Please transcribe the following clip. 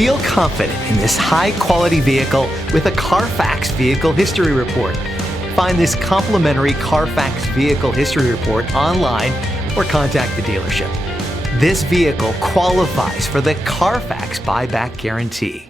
Feel confident in this high-quality vehicle with a Carfax Vehicle History Report. Find this complimentary Carfax Vehicle History Report online or contact the dealership. This vehicle qualifies for the Carfax Buyback Guarantee.